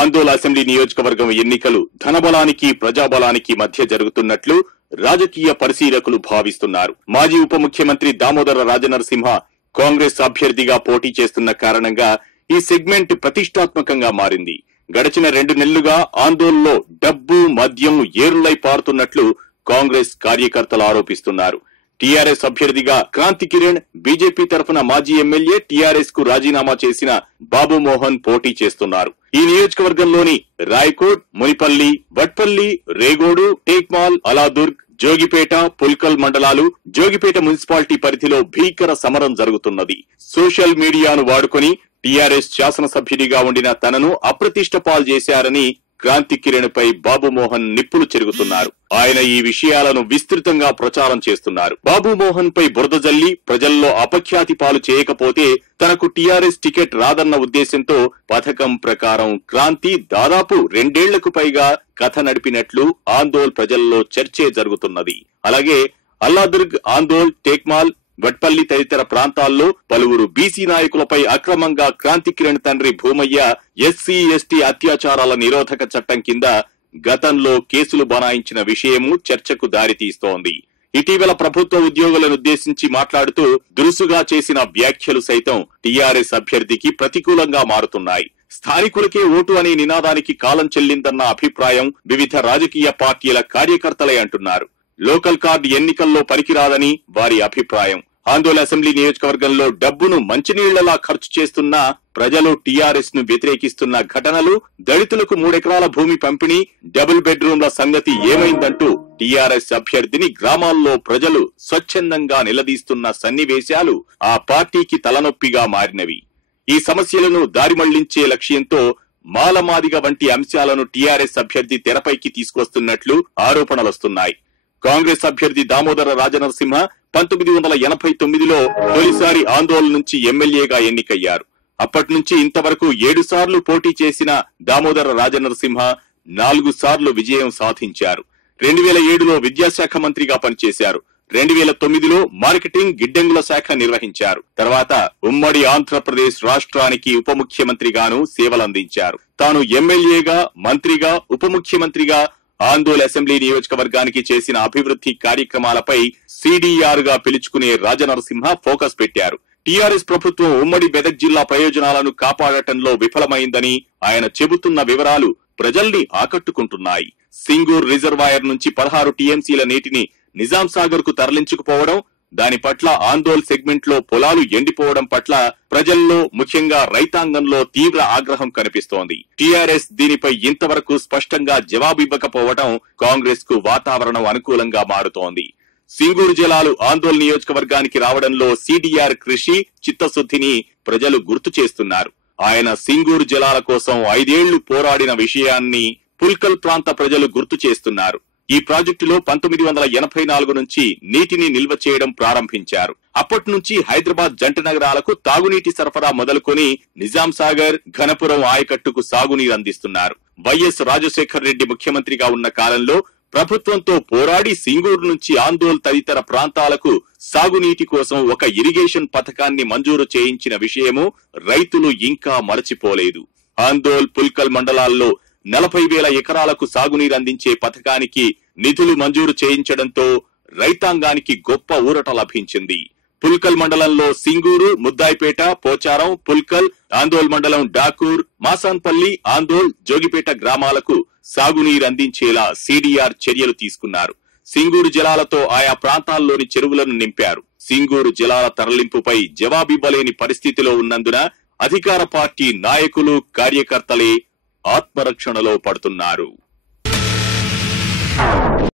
ఆందోళన అసెంబ్లీ నియోజకవర్గం ఎన్నికలు ధనబలానికి ప్రజాబలానికి మధ్య జరుగుతున్నట్లు రాజకీయ పరిశీలకులు భావిస్తున్నారు. మాజీ ఉప ముఖ్యమంత్రి దామోదర రాజనరసింహ కాంగ్రెస్ అభ్యర్థిగా పోటీ చేస్తున్న కారణంగా ఈ సెగ్మెంట్ ప్రతిష్టాత్మకంగా మారింది. గడిచిన 2 నెలలుగా ఆందోళనలో డబ్బు మద్యం ఏరులై పారుతున్నట్లు కాంగ్రెస్ కార్యకర్తలు ఆరోపిస్తున్నారు. టీఆర్ఎస్ అభ్యర్థిగా క్రాంతి కిరణ్, బీజేపీ తరఫున మాజీ ఎమ్మెల్యే టీఆర్ఎస్ కు రాజీనామా చేసిన బాబు మోహన్ పోటీ చేస్తున్నారు. ఈ నియోజకవర్గంలోని రాయకోట్, మునిపల్లి, వట్పల్లి, రేగోడు, టేక్మాల్, అలాదుర్గ్, జోగిపేట, పుల్కల్ మండలాలు, జోగిపేట మున్సిపాలిటీ పరిధిలో భీకర సమరం జరుగుతున్నది. సోషల్ మీడియాను వాడుకొని టీఆర్ఎస్ శాసనసభ్యుడిగా ఉండిన తనను అప్రతిష్ట పాలు చేశారని క్రాంతి కిరణ్ పై బాబు మోహన్ నిప్పులు చెరుగుతున్నారు. ఆయన ఈ విషయాలను విస్తృతంగా ప్రచారం చేస్తున్నారు. బాబు మోహన్ పై బురద జల్లి ప్రజల్లో అపఖ్యాతి పాలు చేయకపోతే తనకు టీఆర్ఎస్ టికెట్ రాదన్న ఉద్దేశంతో పథకం ప్రకారం క్రాంతి దాదాపు 2 ఏళ్లకు పైగా కథ నడిపినట్లు ఆందోళన ప్రజల్లో చర్చే జరుగుతున్నది. అలాగే అల్లాదుర్గ్, ఆందోళ్, టేక్మాల్, వట్పల్లి తదితర ప్రాంతాల్లో పలువురు బీసీ నాయకులపై అక్రమంగా క్రాంతి కిరణ్ తండ్రి భూమయ్య ఎస్సీ ఎస్టీ అత్యాచారాల నిరోధక చట్టం కింద గతంలో కేసులు బనాయించిన విషయము చర్చకు దారితీస్తోంది. ఇటీవల ప్రభుత్వ ఉద్యోగులను ఉద్దేశించి మాట్లాడుతూ దురుసుగా చేసిన వ్యాఖ్యలు సైతం టీఆర్ఎస్ అభ్యర్థికి ప్రతికూలంగా మారుతున్నాయి. స్థానికులకే ఓటు అనే నినాదానికి కాలం చెల్లిందన్న అభిప్రాయం వివిధ రాజకీయ పార్టీల కార్యకర్తలే అంటున్నారు. లోకల్ కార్డు ఎన్నికల్లో పనికిరాదని వారి అభిప్రాయం. ఆందోళన అసెంబ్లీ నియోజకవర్గంలో డబ్బును మంచినీళ్లలా ఖర్చు చేస్తున్న ప్రజలు టీఆర్ఎస్ ను వ్యతిరేకిస్తున్న ఘటనలు, దళితులకు 3 ఎకరాల భూమి పంపిణీ, డబుల్ బెడ్రూమ్ల సంగతి ఏమైందంటూ టీఆర్ఎస్ అభ్యర్థిని గ్రామాల్లో ప్రజలు స్వచ్ఛందంగా నిలదీస్తున్న సన్నివేశాలు ఆ పార్టీకి తలనొప్పిగా మారినవి. ఈ సమస్యలను దారి మళ్లించే లక్ష్యంతో మాలమాదిగ వంటి అంశాలను టీఆర్ఎస్ అభ్యర్థి తెరపైకి తీసుకొస్తున్నట్లు ఆరోపణలొస్తున్నాయి. కాంగ్రెస్ అభ్యర్థి దామోదర రాజనరసింహ 1989లో తొలిసారి ఆందోళన నుంచి ఎమ్మెల్యేగా ఎన్నికయ్యారు. అప్పటి నుంచి ఇంతవరకు 7 సార్లు పోటీ చేసిన దామోదర రాజనరసింహ 4 సార్లు విజయం సాధించారు. 2007లో విద్యాశాఖ మంత్రిగా పనిచేశారు. 2009లో మార్కెటింగ్, గిడ్డంగుల శాఖ నిర్వహించారు. తర్వాత ఉమ్మడి ఆంధ్రప్రదేశ్ రాష్ట్రానికి ఉప ముఖ్యమంత్రిగాను సేవలందించారు. తాను ఎమ్మెల్యేగా, మంత్రిగా, ఉప ముఖ్యమంత్రిగా ఆందోళన అసెంబ్లీ నియోజకవర్గానికి చేసిన అభివృద్ధి కార్యక్రమాలపై సిడిఆర్ గా పిలుచుకునే రాజనరసింహ ఫోకస్ పెట్టారు. టీఆర్ఎస్ ప్రభుత్వం ఉమ్మడి మెదక్ జిల్లా ప్రయోజనాలను కాపాడటంలో విఫలమైందని ఆయన చెబుతున్న వివరాలు ప్రజల్ని ఆకట్టుకుంటున్నాయి. సింగూర్ రిజర్వాయర్ నుంచి 16 టీఎంసీల నీటిని నిజాం సాగర్ కు తరలించుకుపోవడం, దాని పట్ల ఆందోళన సెగ్మెంట్ లో పొలాలు ఎండిపోవడం పట్ల ప్రజల్లో, ముఖ్యంగా రైతాంగంలో తీవ్ర ఆగ్రహం కనిపిస్తోంది. టీఆర్ఎస్ దీనిపై ఇంతవరకు స్పష్టంగా జవాబివ్వకపోవడం కాంగ్రెస్ కు వాతావరణం అనుకూలంగా మారుతోంది. సింగూరు జలాలు ఆందోళన నియోజకవర్గానికి రావడంలో సిడిఆర్ కృషి, చిత్తశుద్ధిని ప్రజలు గుర్తు చేస్తున్నారు. ఆయన సింగూరు జలాల కోసం 5 ఏళ్లు పోరాడిన విషయాన్ని పుల్కల్ ప్రాంత ప్రజలు గుర్తు చేస్తున్నారు. ఈ ప్రాజెక్టులో 1984 నుంచి నీటిని నిల్వ చేయడం ప్రారంభించారు. అప్పటి నుంచి హైదరాబాద్ జంట నగరాలకు తాగునీటి సరఫరా మొదలుకొని నిజాం సాగర్, ఘనపురం ఆయకట్టుకు సాగునీరు అందిస్తున్నారు. వైఎస్ రాజశేఖర్ రెడ్డి ముఖ్యమంత్రిగా ఉన్న కాలంలో ప్రభుత్వంతో పోరాడి సింగూరు నుంచి ఆందోళన తదితర ప్రాంతాలకు సాగునీటి కోసం ఒక ఇరిగేషన్ పథకాన్ని మంజూరు చేయించిన విషయము రైతులు ఇంకా మరచిపోలేదు. ఆందోళ్, పుల్కల్ మండలాల్లో 40,000 ఎకరాలకు సాగునీరు అందించే పథకానికి నిధులు మంజూరు చేయించడంతో రైతాంగానికి గొప్ప ఊరట లభించింది. పుల్కల్ మండలంలో సింగూరు, ముద్దాయిపేట, పోచారం, పుల్కల్, ఆందోళ్ మండలం డాకూర్, మాసాన్పల్లి, ఆందోళ్, జోగిపేట గ్రామాలకు సాగునీరు అందించేలా సిడిఆర్ చర్యలు తీసుకున్నారు. సింగూరు జలాలతో ఆయా ప్రాంతాల్లోని చెరువులను నింపారు. సింగూరు జలాల తరలింపుపై జవాబివ్వలేని పరిస్థితిలో ఉన్నందున అధికార పార్టీ నాయకులు, కార్యకర్తలే ఆత్మరక్షణలో పడుతున్నారు.